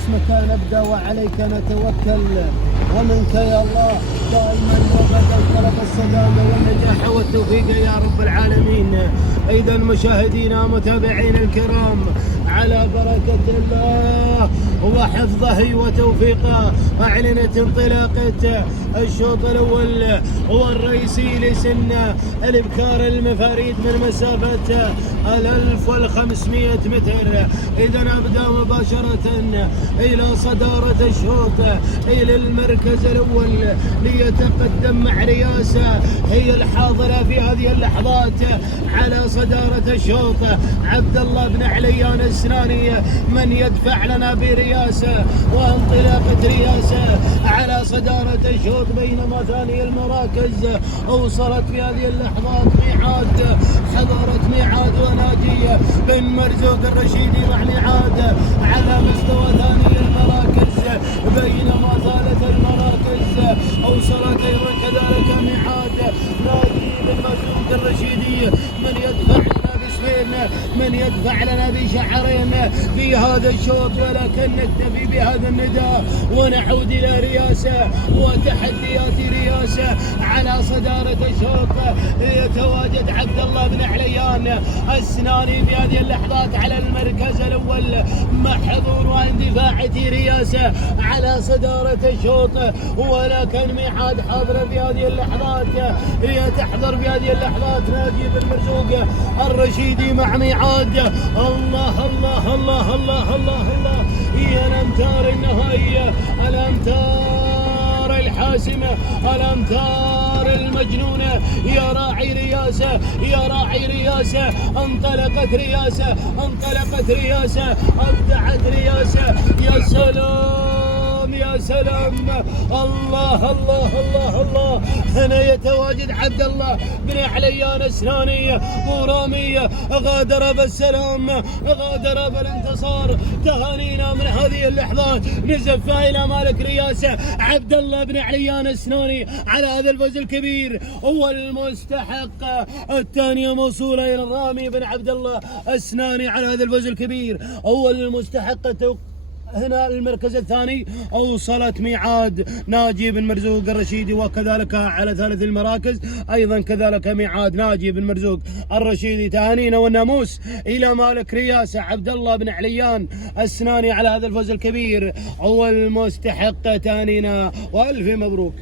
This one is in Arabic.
باسمك نبدأ وعليك نتوكل، ومنك يا الله دائما وابدا طلب السداد والنجاح والتوفيق يا رب العالمين. ايضا مشاهدينا متابعين الكرام، على بركة الله وحفظه وتوفيقه أعلنت انطلاقة الشوط الأول والرئيسي لسن الإبكار المفاريد من مسافة 1500 متر. إذا نبدأ مباشرة إلى صدارة الشوط إلى المركز الأول ليتقدم مع رياسة هي الحاضرة في هذه اللحظات على صدارة الشوط عبد الله بن عليان السناني من يدفع لنا برياسة وانطلاقة رياسة على صدارة الشوط، بينما ثاني المراكز وصلت في هذه اللحظات ميعاد حضرت ميعاد وناجي بن مرزوق الرشيدي مع ميعاد على مستوى ثاني المراكز، بينما ثالث المراكز وصلت ايضا كذلك ميعاد ناجي بن مرزوق الرشيدي من يدفع من يدفع لنا بشعرين في هذا الشوط، ولكن نكتفي بهذا النداء ونعود الى رياسه وتحديات رياسه على صداره الشوط. يتواجد عبد الله بن عليان السناني في هذه اللحظات على المركز الاول مع حضور واندفاعة رياسه على صداره الشوط، ولكن ميعاد حاضر في هذه اللحظات هي تحضر في هذه اللحظات ناجي بن مرزوق الرشيدي مع ميعاد الله الله الله الله الله الله هي الامتار النهائيه، الامتار الحاسمه، الامتار المجنونه. يا راعي رياسه يا راعي رياسه، انطلقت رياسه انطلقت رياسه، ابدعت رياسه. يا سلام يا سلام، الله الله الله الله. هنا يتواجد عبد الله بن عليان السناني ورامي غادر بالسلام غادر بالانتصار. تهانينا من هذه اللحظات نزف الى مالك رياسه عبد الله بن عليان السناني على هذا الفوز الكبير، هو المستحق. الثانيه موصوله الى الرامي بن عبد الله السناني على هذا الفوز الكبير، هو المستحق. هنا المركز الثاني اوصلت ميعاد ناجي بن مرزوق الرشيدي، وكذلك على ثالث المراكز ايضا كذلك ميعاد ناجي بن مرزوق الرشيدي. تهانينا والناموس الى مالك رياسه عبد الله بن عليان السناني على هذا الفوز الكبير، هو المستحق. تهانينا والف مبروك.